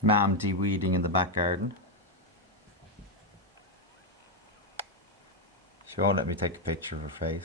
Ma'am de-weeding in the back garden. She won't let me take a picture of her face.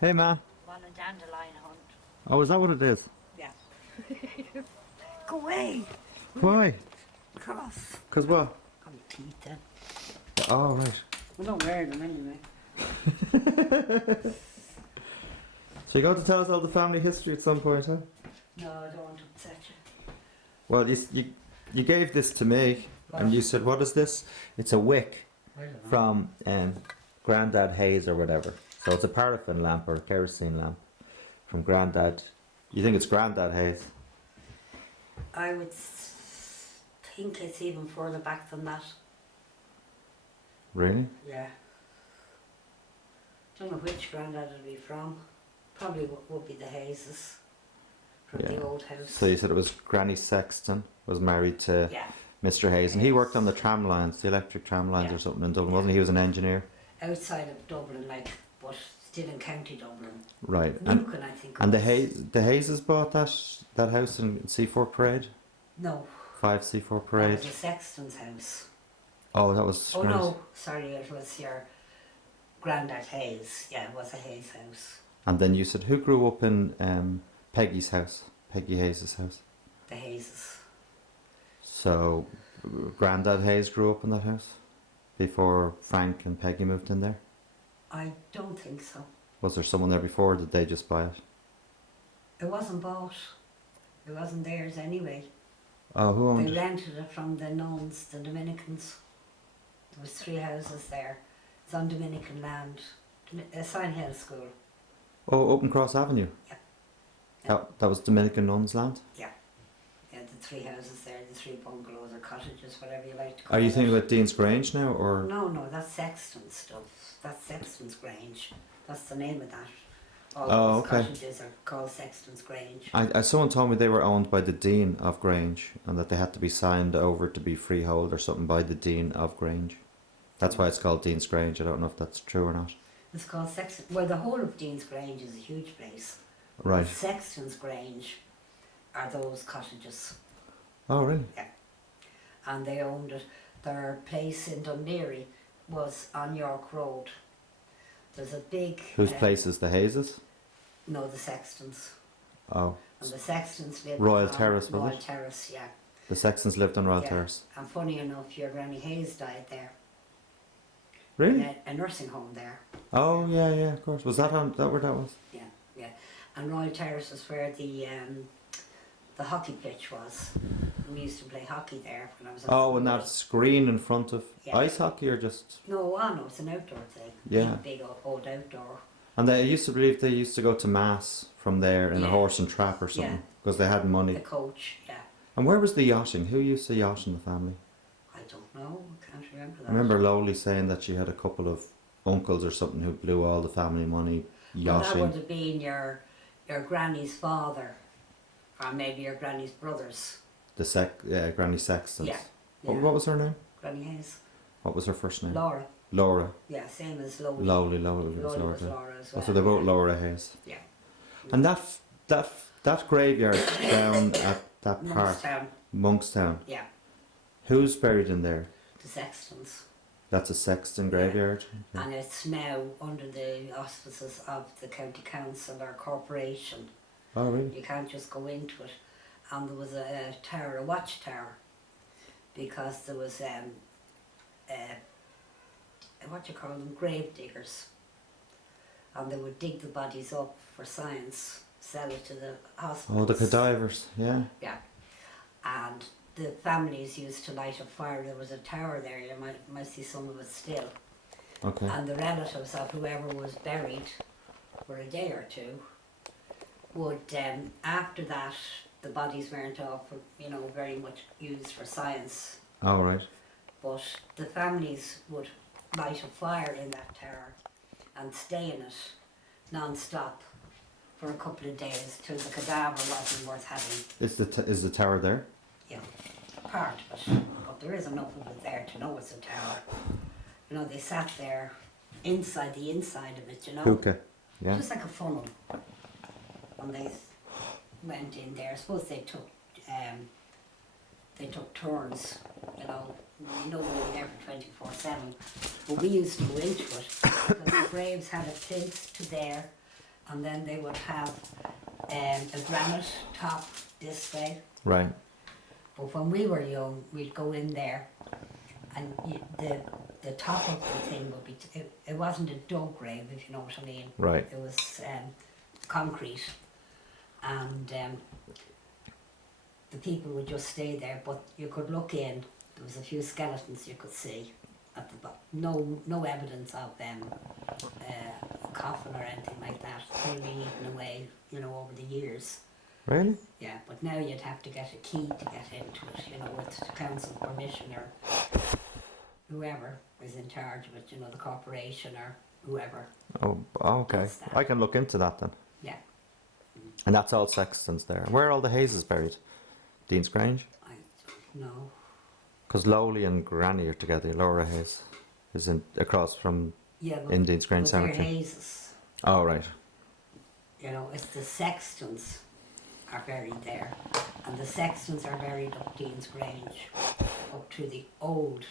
Hey, Ma. I'm on a dandelion hunt. Oh, is that what it is? Yeah. Go away. Why? Cross. Cause what? Got my teeth then. Oh, right. We don't wear them anyway. So you're going to tell us all the family history at some point, huh? No, I don't want to upset you. Well, you gave this to me, and you said, what is this? It's a wick from Grandad Hayes or whatever. So it's a paraffin lamp or a kerosene lamp from Grandad. You think it's Grandad Hayes? I would think it's even further back than that. Really? Yeah. Don't know which granddad it'd be from. Probably would be the Hayeses from the old house. So you said it was Granny Sexton was married to Yeah. Mr. Hayes, and he worked on the tram lines, the electric tram lines or something in Dublin, wasn't he? He was an engineer. Outside of Dublin, like, but still in County Dublin. Right. Newcombe, I think. And the Hayeses bought that house in Seaford Parade? No. 5 Seaford Parade? That was the Sexton's house. Oh, that was... Oh no, sorry, it was your Grandad Hayes. Yeah, it was a Hayes house. And then you said, who grew up in Peggy's house? Peggy Hayes' house? The Hayeses. So, Grandad Hayes grew up in that house? Before Frank and Peggy moved in there? I don't think so. Was there someone there before, or did they just buy it? It wasn't bought. It wasn't theirs anyway. Oh, who owned They it? rented it from the nuns, the Dominicans. There was 3 houses there. It's on Dominican land. Sign Hill School. Oh, Open Cross Avenue? Yeah. That was Dominican nuns' land? Yeah, the 3 houses there, the 3 bungalows or cottages, whatever you like to call Are it. you thinking about Dean's Grange now, or...? No, that's Sexton's stuff. That's Sexton's Grange. That's the name of that. All Oh, those okay. cottages are called Sexton's Grange. Someone told me they were owned by the Dean of Grange, and that they had to be signed over to be freehold or something by the Dean of Grange. That's why it's called Dean's Grange. I don't know if that's true or not. It's called Sexton. Well, the whole of Dean's Grange is a huge place. Right. Sexton's Grange are those cottages. Oh, really? Yeah. And they owned it. Their place in Dunleary was on York Road. There's a big... Whose place is the Hayeses? No, the Sextons. Oh. And the Sextons lived Royal on Terrace, was Royal it? Terrace, yeah. The Sextons lived on Royal Yeah. Terrace. And funny enough, your Granny Hayes died there. Really? In a nursing home there. Oh, yeah, of course. Was that where that was? Yeah. And Royal Terrace is where the hockey pitch was. We used to play hockey there when I was at Oh, school. and that screen in front of Yeah. ice hockey, or just... No, it's an outdoor thing. Yeah. Big old outdoor. And they used to believe they used to go to mass from there in a Yeah. horse and trap or something, Yeah. because they had money. The coach, yeah. And where was the yachting? Who used to yacht in the family? I don't know, I can't remember that. I remember Lowly saying that she had a couple of uncles or something who blew all the family money Well, that yachting. would have been your granny's father, or maybe your granny's brothers. Granny Sextons. Yeah. What was her name? Granny Hayes. What was her first name? Laura. Laura. Yeah, same as Lowly. Lowly was Lowly Laura. was Laura as well. Oh, so they're both Laura Hayes. Yeah. And that graveyard down at that part, Monkstown. Monkstown. Yeah. Who's buried in there? The Sextons. That's a Sexton graveyard. Okay. And it's now under the auspices of the county council or corporation. Oh, really? You can't just go into it. And there was a tower, a watchtower, because there was what you call them, grave diggers, and they would dig the bodies up for science, sell it to the hospitals. Oh, the cadavers. Yeah. Yeah, and the families used to light a fire. There was a tower there. You might see some of it still. Okay. And the relatives of whoever was buried for a day or two. Would after that, the bodies weren't all, you know, very much used for science. All right. But the families would light a fire in that tower and stay in it non-stop for a couple of days till the cadaver wasn't worth having. Is the tower there? Yeah, part of it. But there is enough of it there to know it's a tower. You know, they sat there inside the inside of it, you know. Hookah. Yeah. Just like a funnel. And they went in there. I suppose they took turns, you know. You know, they were there for 24/7. But we used to go into it because the graves had a plinth to there, and then they would have a granite top this way. Right. But when we were young, we'd go in there, and the top of the thing would be, it wasn't a dug grave, if you know what I mean. Right. It was concrete, and the people would just stay there, but you could look in, there was a few skeletons you could see at the bottom. No evidence of them, a coffin or anything like that. They'd be eaten away, you know, over the years. Really? Yeah, but now you'd have to get a key to get into it, you know, with council permission or whoever is in charge of it, you know, the corporation or whoever. Oh, okay. Does that. I can look into that then. Yeah. And that's all Sextons there. Where are all the Hayes buried? Dean's Grange? I don't know. Because Lowley and Granny are together. Laura Hayes is across from Yeah, but, in Dean's Grange but they're Cemetery. Hazes. Oh, right. You know, it's the Sextons are buried there, and the Sextons are buried up Dean's Grange, up to the old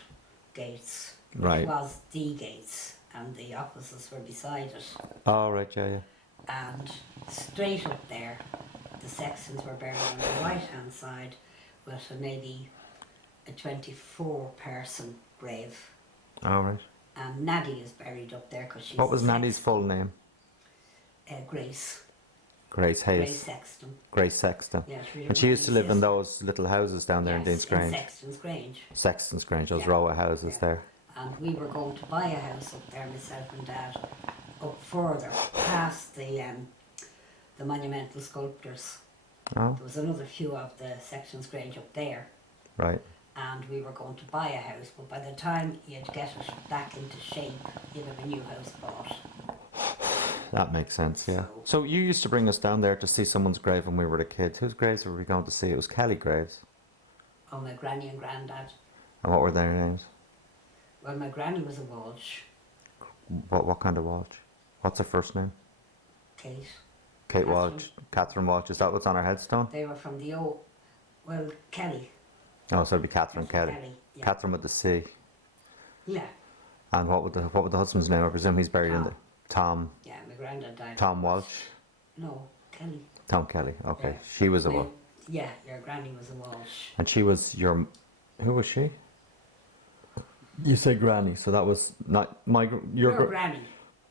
gates, which Right. was the gates, and the offices were beside it. Oh, right, yeah. And straight up there, the Sextons were buried on the right hand side with maybe a 24-person grave. All right. And Nadie is buried up there because she's What was a Nanny's Sexton. full name? Grace. Grace Hayes. Grace Sexton. Grace Sexton. Yeah, And she used to live in sister. those little houses down there in Dean's Grange. Sexton's Grange. Sexton's Grange, those Yeah. row of houses Yeah. there. And we were going to buy a house up there, myself and Dad, up further, past the monumental sculptures. Oh, There was another few of the Sexton's Grange up there, right. and we were going to buy a house, but by the time you'd get it back into shape, you'd have a new house bought. That makes sense, yeah. So- So you used to bring us down there to see someone's grave when we were the kids. Whose graves were we going to see? It was Kelly graves. Oh, my granny and granddad. And what were their names? Well, my granny was a Walsh, What kind of Walsh? What's her first name? Kate. Kate Catherine. Walsh. Catherine Walsh. Is that what's on her headstone? They were from the old, well, Kelly. Oh, so it'd be Catherine Kelly. Yeah. Catherine with the C. Yeah, And what would the husband's name? I presume he's buried in Tom. the Tom. yeah, my granddad died. Tom Walsh. No, Kelly. Tom Kelly. Okay. Yeah. She was a My- Walsh. Yeah, your granny was a Walsh. And she was your. Who was she? You say granny, so that was not Your granny,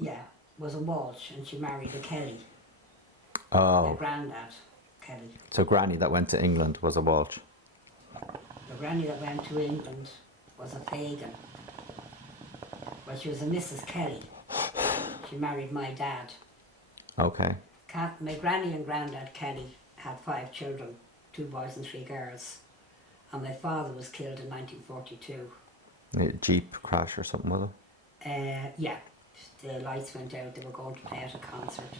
yeah, was a Walsh, and she married a Kelly. My Oh, granddad, Kelly. so granny that went to England was a Walsh. The granny that went to England was a Fagan. Well, she was a Mrs. Kelly. She married my dad. Okay. My granny and granddad Kelly had 5 children, 2 boys and 3 girls. And my father was killed in 1942. A Jeep crash or something, was it? Yeah, the lights went out, they were going to play at a concert.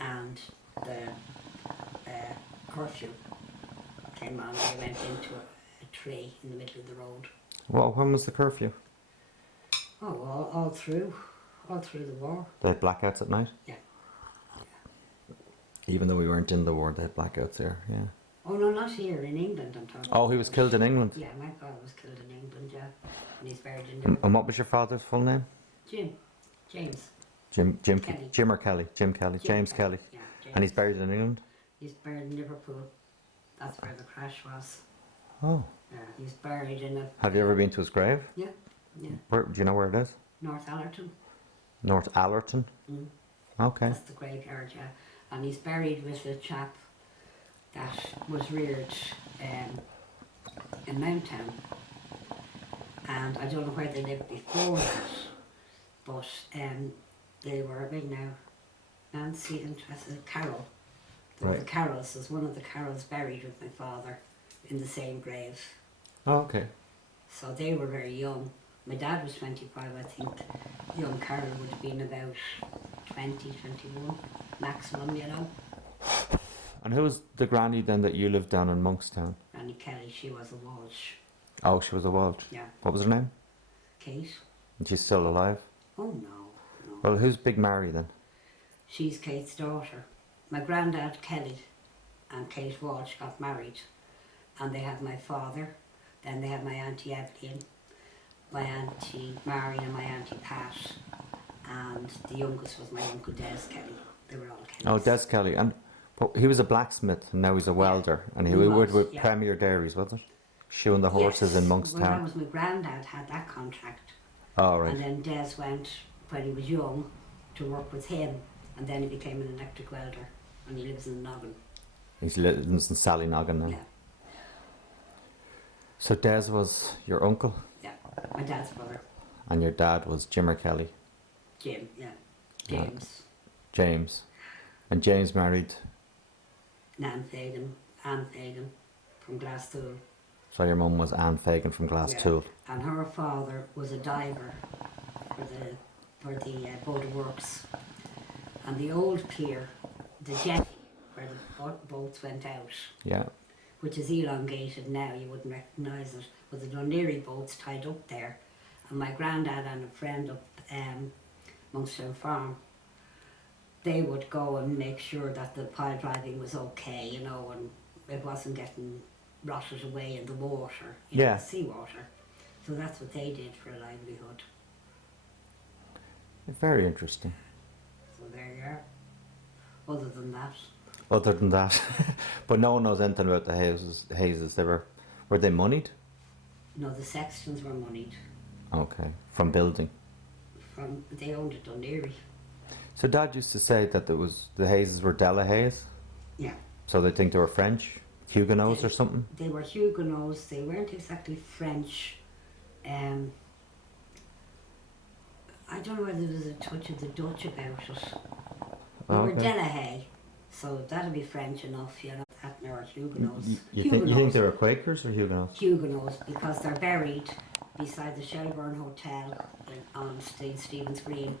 And the curfew came on and they went into a tree in the middle of the road. Well, when was the curfew? Oh, all through the war. They had blackouts at night? Yeah. Even though we weren't in the war, they had blackouts there, yeah. Oh no, not here, in England I'm talking Oh, he was killed in England? Yeah, my father was killed in England, yeah. And he's buried in And Liverpool. what was your father's full name? James. Jim Kelly. Jim or Kelly? Jim Kelly. James Kelly. Yeah, James. And he's buried in England? He's buried in Liverpool. That's where the crash was. Oh. Yeah, he's buried in a... Have you ever been to his grave? Yeah. Where, do you know where it is? North Allerton. North Allerton? Mm. Okay. That's the graveyard, yeah. And he's buried with a chap that was reared in Mounttown. And I don't know where they lived before that, but they were big now. Nancy and Carol. There were the Carols. There's one of the Carols buried with my father in the same grave. Oh, okay. So they were very young. My dad was 25, I think. Young Carol would have been about 20, 21 maximum, you know. And who was the granny then that you lived down in Monkstown? Granny Kelly, she was a Walsh. Oh, she was a Walsh. Yeah. What was her name? Kate. And she's still alive? Oh no. Well, who's Big Mary then? She's Kate's daughter. My granddad Kelly and Kate Walsh got married, and they had my father. Then they had my auntie Evelyn, my auntie Mary, and my auntie Pat. And the youngest was my uncle Des Kelly. They were all Kellys. Oh, Des Kelly. And he was a blacksmith, and now he's a welder. And he He worked was, with yeah. Premier Dairies, was it? Shoeing the horses in Well, Monkstown. that was my granddad had that contract. Oh, right. And then Des went, when he was young, to work with him. And then he became an electric welder. And he lives in Noggin. He's lives in Sallynoggin now. Yeah, So Des was your uncle, yeah. My dad's brother, and your dad was Jimmer Kelly. Jim, yeah. James. James. And James married... Anne Fagan from Glasgow. So your mum was Anne Fagan from Glasgow. Yeah. And her father was a diver for the boat works. And the old pier, the jetty where the boats went out, Yeah. which is elongated now, you wouldn't recognise it, but the Dundee boats tied up there. And my granddad and a friend up Monkstown Farm, they would go and make sure that the pile driving was okay, you know, and it wasn't getting rotted away in the water, you know, the seawater. So that's what they did for a livelihood. Very interesting. So there you are. Other than that, Other than that, but no one knows anything about the Hazes. Were they moneyed? no, the Sextons were moneyed. Okay, from building. They owned it Dundee. So Dad used to say that the Hazes were Della Hayes. Yeah. So they think they were French, Huguenots or something. They were Huguenots. They weren't exactly French. I don't know whether there was a touch of the Dutch about it. They were Delahaye, so that'd be French enough, you know. That or Huguenots. You think they were Quakers or Huguenots? Huguenots, because they're buried beside the Shelburne Hotel on Stephen's Green.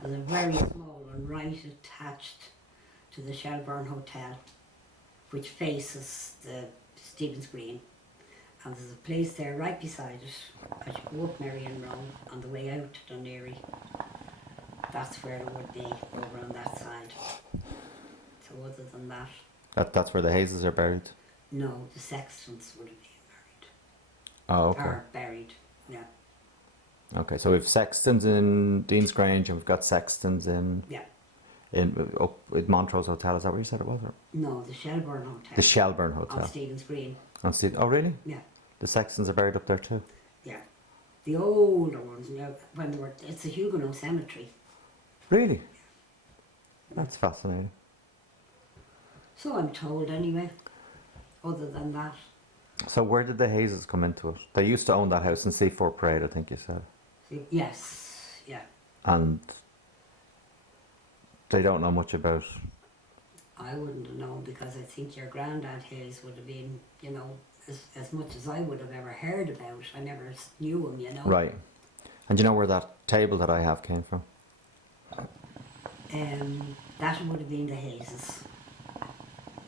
There's a very small one right attached to the Shelburne Hotel, which faces the Stephen's Green. And there's a place there right beside it, as you go up Marion Road on the way out to Dundee. That's where it would be, over on that side. So other than that... That's where the Hazes are buried? No, the Sextons would have been married. Oh, okay. Or buried, yeah. Okay, so we've Sextons in Dean's Grange and we've got Sextons in... Yeah. Up at Montrose Hotel, is that where you said it was? Or? No, the Shelburne Hotel. The Shelburne Hotel. On Stephen's Green. Oh, really? Yeah. The Sextons are buried up there too? Yeah. The older ones, you know, when they were... It's a Huguenot cemetery. Really? That's fascinating. So I'm told anyway, other than that. So where did the Hazes come into it? They used to own that house in Seaford Parade, I think you said. Yes, yeah. And they don't know much about... I wouldn't have known, because I think your granddad Hayes would have been, you know, as much as I would have ever heard about. I never knew him, you know. Right. And do you know where that table that I have came from? That would have been the Hazes,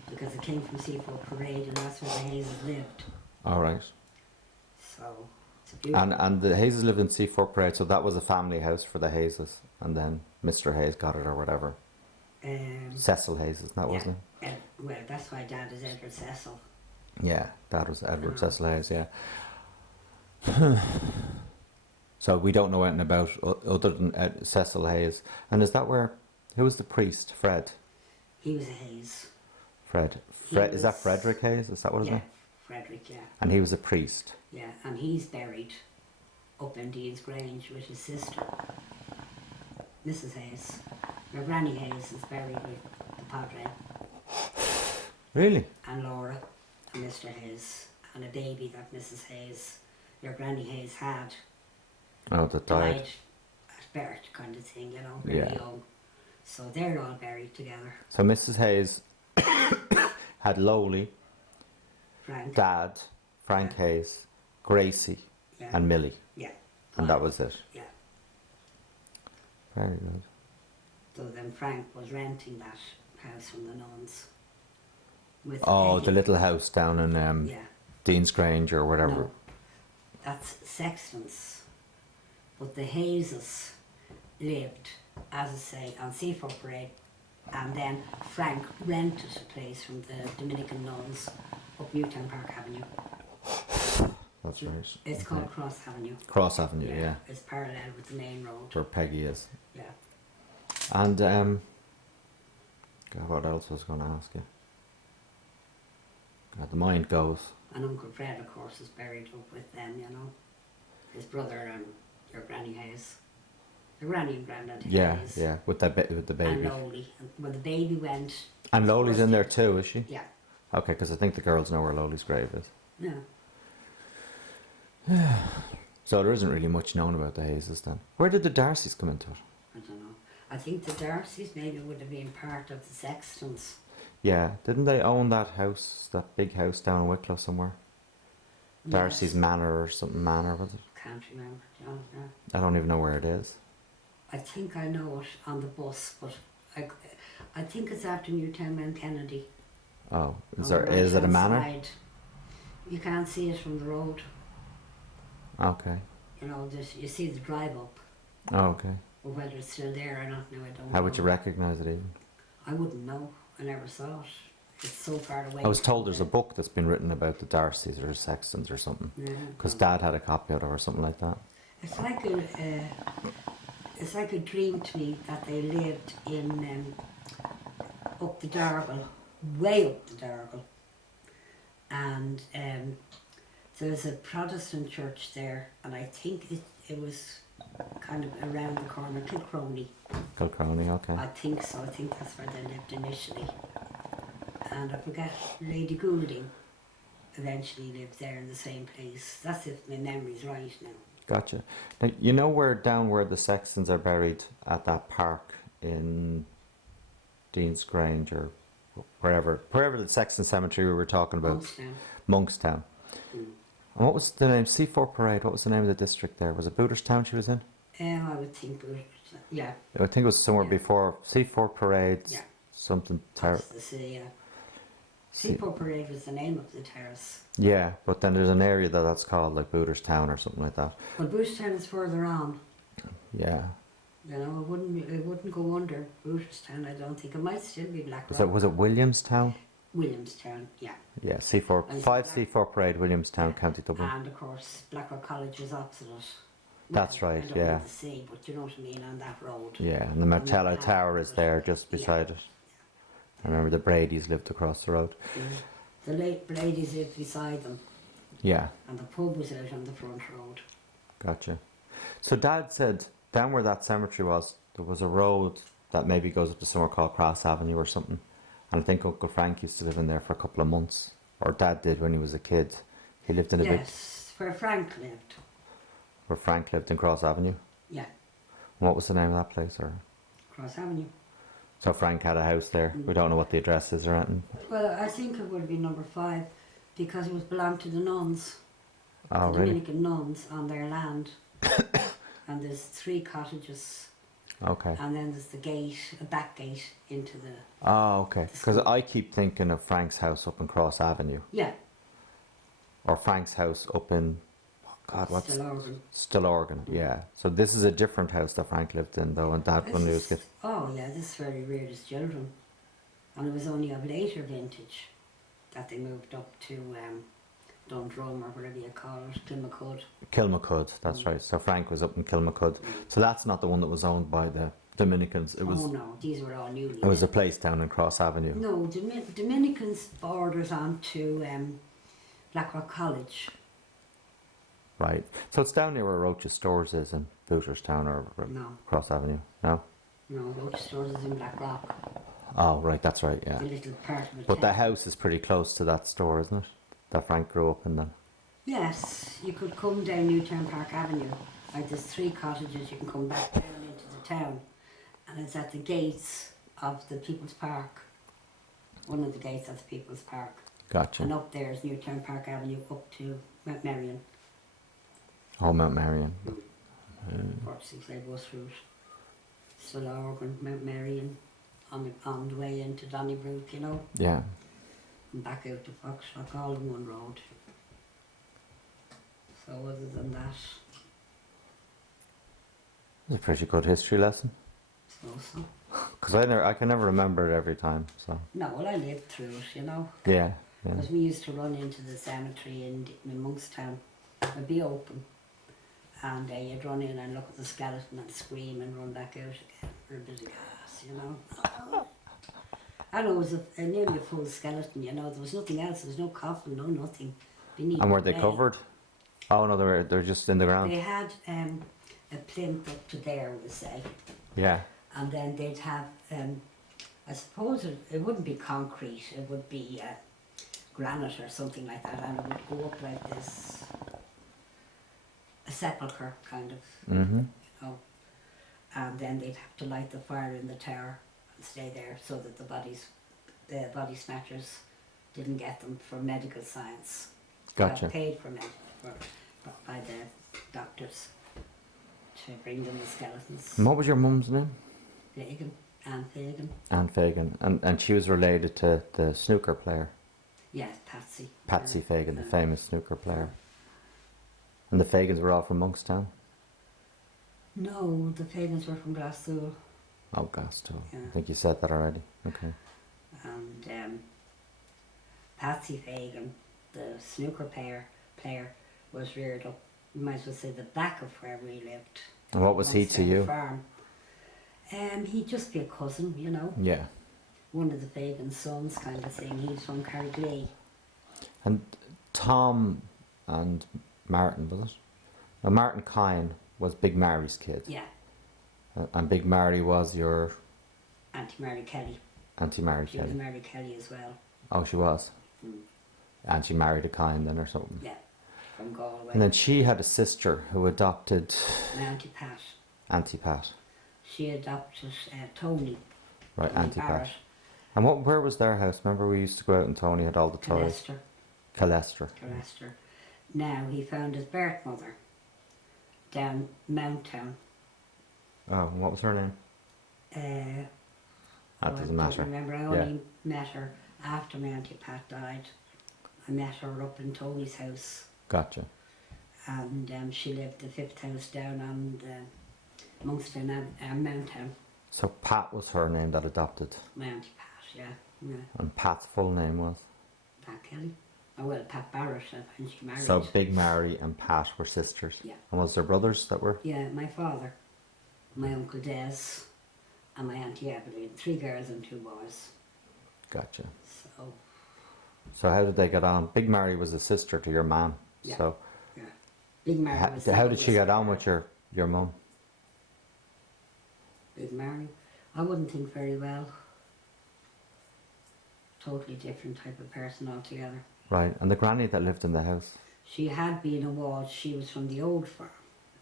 because it came from Seaford Parade, and that's where the Hazes lived. All right. So it's a beautiful... And the Hazes lived in Seaford Parade, so that was a family house for the Hazes, and then Mr. Hayes got it or whatever. Cecil Hayes, isn't that, wasn't it? Well, that's why Dad is Edward Cecil. Yeah, Dad was Edward Cecil Hayes, yeah. So we don't know anything about other than Cecil Hayes. And is that where... Who was the priest? Fred? He was a Hayes. Fred. Is that Frederick Hayes? Is that what his name? Frederick, yeah. And he was a priest? Yeah, and he's buried up in Dean's Grange with his sister, Mrs. Hayes. Your Granny Hayes is buried with the Padre. Really? And Laura and Mr. Hayes, and a baby that Mrs. Hayes, your Granny Hayes, had. Oh, that died. At birth, kind of thing, you know, very young. So they're all buried together. So Mrs. Hayes had Lowly, Frank. Dad, Frank Hayes, Gracie, Yeah. and Millie, Yeah. and that was it. Yeah. Very good. So then Frank was renting that house from the nuns. With Oh, Peggy. the little house down in Yeah. Dean's Grange or whatever. No, that's Sexton's. But the Hayeses lived, as I say, on Seaford Parade, and then Frank rented a place from the Dominican nuns up Newtown Park Avenue. That's right. It's Okay. called Cross Avenue. Cross Avenue, yeah. It's parallel with the main road. Where Peggy is. Yeah. And, God, what else was I going to ask you? God, the mind goes. And Uncle Fred, of course, is buried up with them, you know. His brother and your Granny Hayes. The Granny and Grandad Hayes. Yeah, with the baby. And Lowly. And when the baby went... And Lowly's in there too, is she? Yeah. Okay, because I think the girls know where Lowly's grave is. Yeah. So there isn't really much known about the Hayeses then. Where did the Darcys come into it? I don't know. I think the Darcys maybe would have been part of the Sextons. Yeah, didn't they own that house, that big house down in Wicklow somewhere? Darcy's Yes. Manor or something Manor, was it? Can't remember. John, no. I don't even know where it is. I think I know it on the bus, but I think it's after Newtown Mount Kennedy. Oh, is On the it a right-hand manor? side. You can't see it from the road. Okay. You know, you see the drive up. Oh, okay. But whether it's still there or not, no, I don't know. How would you recognise it even? I wouldn't know. I never saw it. It's so far away. I was from told there's a the- book that's been written about the Darcys or Sextons or something. Yeah, Because no. Dad had a copy of it or something like that. It's like a dream to me that they lived in up the Dargle, way up the Dargle, and there's a Protestant church there, and I think it was kind of around the corner, Kilcrony. Kilcrony, okay. I think so. I think that's where they lived initially, and I forget Lady Goulding eventually lived there in the same place. That's if my memory's right now. Gotcha. Now, you know where the Sextons are buried at that park in Dean's Grange or wherever the Sexton cemetery we were talking about, Monkstown. Monkstown. Mm. And what was the name? C4 Parade. What was the name of the district there? Was it Booterstown she was in? I would think, yeah. I think it was somewhere Yeah. before C4 Parade. Yeah. Something. That's the sea, Seaport Parade was the name of the terrace. Yeah, but then there's an area that's called like Booterstown or something like that. But Booterstown is further on. Yeah. You know, it wouldn't go under Booterstown. I don't think it might still be Blackrock. Was it Williamstown? Williamstown, yeah. Yeah, C4 And 5 Black- C4 Parade, Williamstown, Yeah. County Dublin. And of course, Blackrock College is opposite it. That's right, I don't yeah. know the sea, but you know what I mean, on that road. Yeah, and the Martello Yeah. Tower is there just Yeah. beside it. I remember the Brady's lived across the road. The late ladies lived beside them, Yeah, and the pub was out on the front road. gotcha. So Dad said down where that cemetery was, there was a road that maybe goes up to somewhere called Cross Avenue or something. And I think Uncle Frank used to live in there for a couple of months. Or Dad did when he was a kid. He lived in a big... Yes, where Frank lived. Where Frank lived in Cross Avenue. Yeah, What was the name of that place? Or Cross Avenue. so Frank had a house there. We don't know what the address is or anything. Well, I think it would be number 5 because it was belonged to the nuns, Oh, the really? Dominican nuns on their land. And there's 3 cottages, Okay. and then there's the gate, a back gate into the... Oh, okay. Because I keep thinking of Frank's house up in Cross Avenue. Yeah, Or Frank's house up in... Oh God, what's... Stillorgan. Stillorgan, yeah. So this is a different house that Frank lived in, though, and Dad when he was kid. Oh yeah, this is very reared as children. And it was only of later vintage that they moved up to Dundrum or whatever you call it, Kilmacud. Kilmacud, that's right. So Frank was up in Kilmacud. So that's not the one that was owned by the Dominicans. It was. Oh no, these were all newly It was a built. place down in Cross Avenue. No, Dominicans borders onto Blackrock College. Right. So it's down near where Roach's Stores is in Booterstown or No, Cross Avenue. No. no, Roach Stores is in Blackrock, Oh, right. That's right. Yeah. the little part of it. But the house is pretty close to that store, isn't it? That Frank grew up in. Then. Yes, you could come down Newtown Park Avenue. Like there's 3 cottages, you can come back down into the town. and it's at the gates of the People's Park. One of the gates of the People's Park. Gotcha. And up there is Newtown Park Avenue up to Mount Marion. Oh, Mount Marion. 46A bus route. Still Oregon, Mount Marion, on the way into Donnybrook, you know, Yeah. and back out to Foxrock, all in one road. So other than that, It's a pretty good history lesson. so. Because I can never remember it every time, so. No, well, I lived through it, you know. Yeah, yeah. Because we used to run into the cemetery in Monkstown. It'd be open. And you'd run in and look at the skeleton and scream and run back out again for a bit of gas, you know. And it was nearly a full skeleton, you know. There was nothing else. There was no coffin, no nothing. Beneath And were they the bed. covered? Oh no, they're just in the ground. They had a plinth up to there, we say. Yeah. And then they'd have, I suppose it wouldn't be concrete, it would be granite or something like that, and it would go up like this, a sepulchre kind of, Mm-hmm. you know. And then they'd have to light the fire in the tower and stay there so that the body snatchers didn't get them for medical science. Gotcha. Paid for by the doctors to bring them the skeletons. And what was your mum's name? Fagan, Anne Fagan. Anne Fagan. And she was related to the snooker player. Yeah, Patsy. Patsy Fagan, the Yeah. famous snooker player. And the Fagans were all from Monkstown? No, the Fagans were from Glasgow, Oh, Gasto. Yeah. I think you said that already. Okay. and Patsy Fagan, the snooker player, was reared up, you might as well say, the back of where we lived. And what was he to Monkstown you? Farm. He'd just be a cousin, you know, Yeah. one of the Fagan sons kind of thing. He's from Carrigley. And Tom and Martin, was it? Now, Martin Kine was Big Mary's kid. Yeah, And Big Mary was your Auntie Mary Kelly. Auntie Mary She was Kelly. Mary Kelly as well. Oh, she was. Mm. And she married a Kine then or something. Yeah, from Galway. And then she had a sister who adopted My Auntie Pat. Auntie Pat. She adopted Tony. Right, Tony Auntie Pat. Barrett, And where was their house? Remember we used to go out and Tony had all the toys? Calester. Calestra. Now he found his birth mother down Mounttown. Oh, and what was her name? That I doesn't don't matter. remember. I only met her after my Auntie Pat died. I met her up in Tony's house, Gotcha. and she lived the fifth house down on Monkstown and Mounttown. So Pat was her name that adopted. My Auntie Pat, yeah. And Pat's full name was? Pat Kelly. Oh well, Pat Barrett, and she married. So Big Mary and Pat were sisters. Yeah. And was there brothers that were? Yeah, my father, my Uncle Des, and my Auntie Evelyn. 3 girls and 2 boys. Gotcha. So, So how did they get on? Big Mary was a sister to your mum. Yeah. So yeah. Big Mary was the how did she youngest get on girl. with your mum? Big Mary? I wouldn't think very well. Totally different type of person altogether. Right. And the granny that lived in the house? She had been a Walsh. She was from the old farm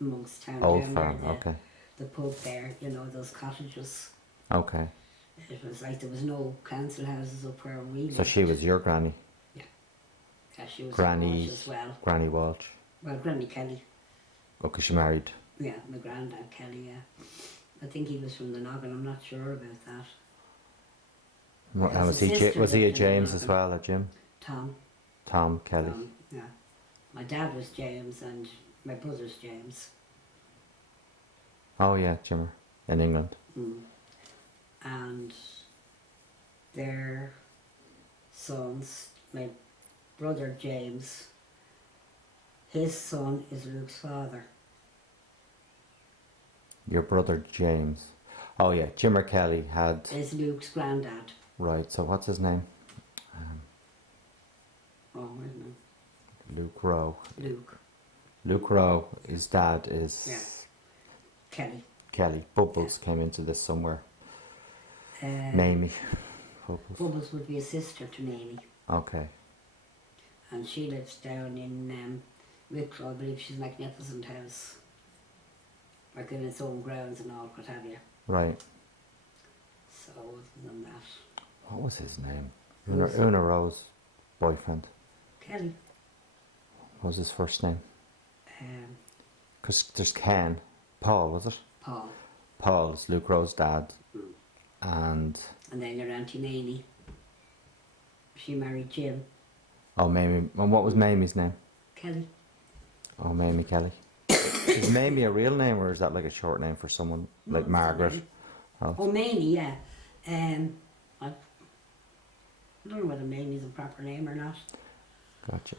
in Monkstown. Old down farm, near okay. the pub there, you know, those cottages. Okay. It was like there was no council houses up where we lived. So she was your granny? Yeah, she was a Granny Walsh as well. Granny Walsh? Well, Granny Kelly. Oh, 'cause she married. Yeah, my granddad Kelly, yeah. I think he was from the Noggin, I'm not sure about that. And Because was his he sister was he a lived in James as Noggin. well, a Jim? Tom Kelly. Yeah. My dad was James and my brother's James. Oh yeah, Jimmer. In England. Mm. And their sons, my brother James, his son is Luke's father. Your brother James. Oh yeah, Jimmer Kelly had. Is Luke's granddad. Right, so what's his name? Oh, wait a minute. Luke Rowe. Luke. Luke Rowe, his dad is Yeah. Kelly. Kelly. Bubbles came into this somewhere. Mamie. Bubbles. Bubbles would be a sister to Mamie. Okay. And she lives down in Wicklow. I believe she's a magnificent house. Like in its own grounds and all, what have you. Right. So other than that, What was his name? Who's- Una Rose's boyfriend. Kelly. What was his first name? Um, Because there's Ken. Paul, was it? Paul. Paul's Luke Rose's dad. Mm. And... And then your Auntie Mamie. She married Jim. Oh, Mamie. And what was Mamie's name? Kelly. Oh, Mamie Kelly. Is Mamie a real name, or is that like a short name for someone like No, Margaret? Mamie. Oh, Oh, Mamie, yeah. I don't know whether Mamie's a proper name or not. gotcha.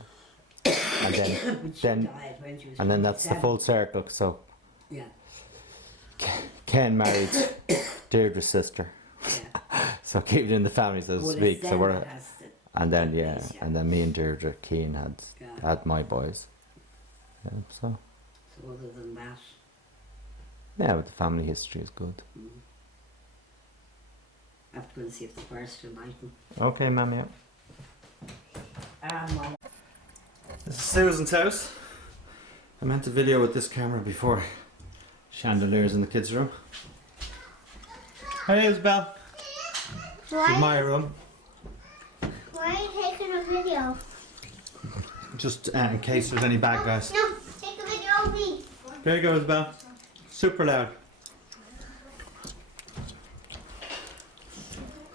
And then, But she then, died when she was and then that's the 27. full circle. So Yeah, Ken married Deirdre's sister. yeah. So keep it in the family, so to Well, speak. it's So them we're, that has the- and then yeah, place, yeah. and then me and Deirdre Keane Yeah. had my boys. Yeah, so So other than that, yeah, but the family history is good. I have to go and see if the fire's still lighting. Okay, ma'am. Yeah. Mum. This is Susan's house. I meant to video with this camera before chandeliers in the kids' room. Hey, Isabel. This is my room. Why are you taking a video? Just in case there's any bad guys. No, take a video of me. There you go, Isabel. Super loud.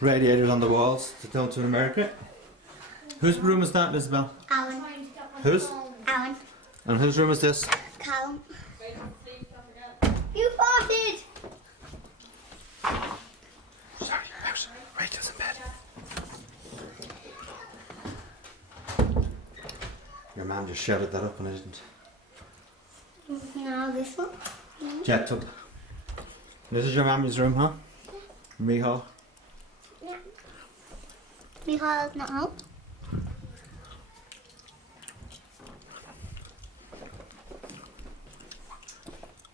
Radiators on the walls to down to America. Whose room is that, Isabel? Alan. Whose? Alan. And whose room is this? Callum. You farted! Sorry, out. Rachel's in bed. Your mum just shouted that up and I didn't. No, this one. Jet took. This is your mummy's room, huh? Mihal. Yeah. Michael's not home.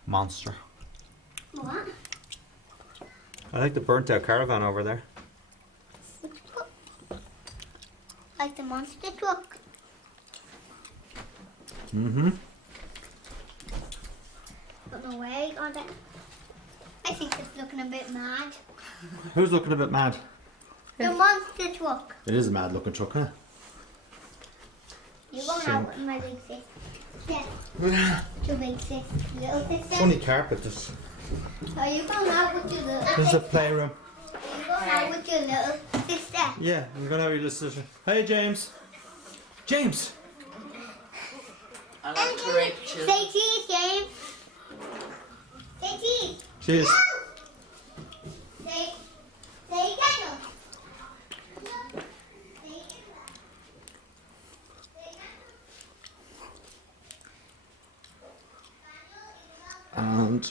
Monster. What? I like the burnt out caravan over there. Like the monster truck. Mm-hmm. Don't know where you got it. I think it's looking a bit mad. Who's looking a bit mad? The monster truck. It is a mad looking truck, huh? You going out with my big sis. Yeah. Two big sis. Little sister. Funny carpet. This Are you going out with your little is a sister? playroom. Are you going out with your little sister? Yeah, I'm gonna have your little sister. Hey, James. James. I like to rape children. Say cheese, James. Say cheese. Cheers. Say kettle. And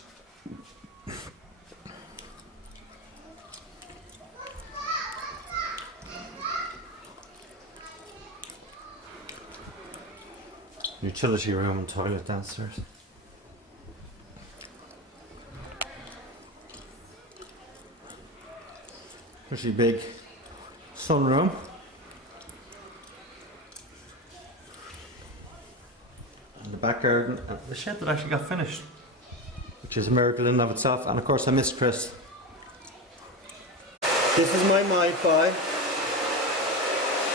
utility room and toilet downstairs. Pretty big sunroom. And the back garden, and the shed that actually got finished, which is a miracle in and of itself. And of course I miss Chris. This is my Wi-Fi.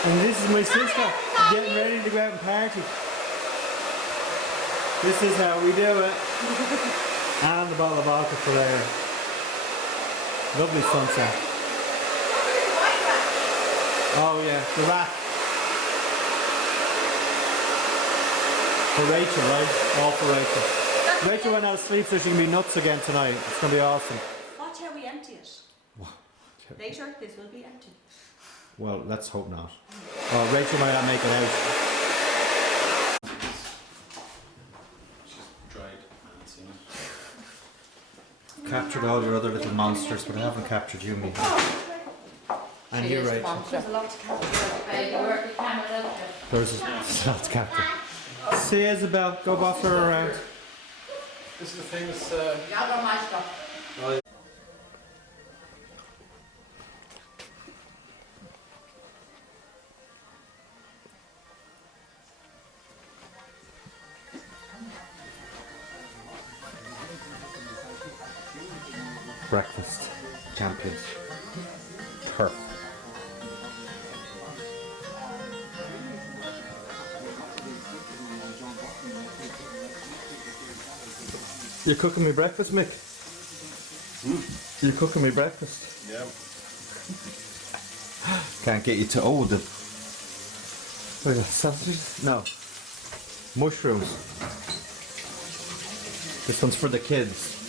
And this is my sister getting ready to go out and party. This is how we do it. And the bottle of vodka for later. Lovely sunset. Oh yeah, the rat. For Rachel, right? All for Rachel. Rachel went out of sleep so she can be nuts again tonight. It's going to be awesome. Watch how we empty it. Later, this will be empty. Well, let's hope not. Oh, Rachel might not make it out. Captured all your other little monsters, but I haven't captured you, me. And you, Rachel. There's a lot to capture. There's a lot to capture. See Isabel, go boss her around. This is the famous. Breakfast champions. her. You cooking me breakfast, Mick? You cooking me breakfast? Yeah. Can't get you to the. What is that, sausages? No. Mushrooms. This one's for the kids.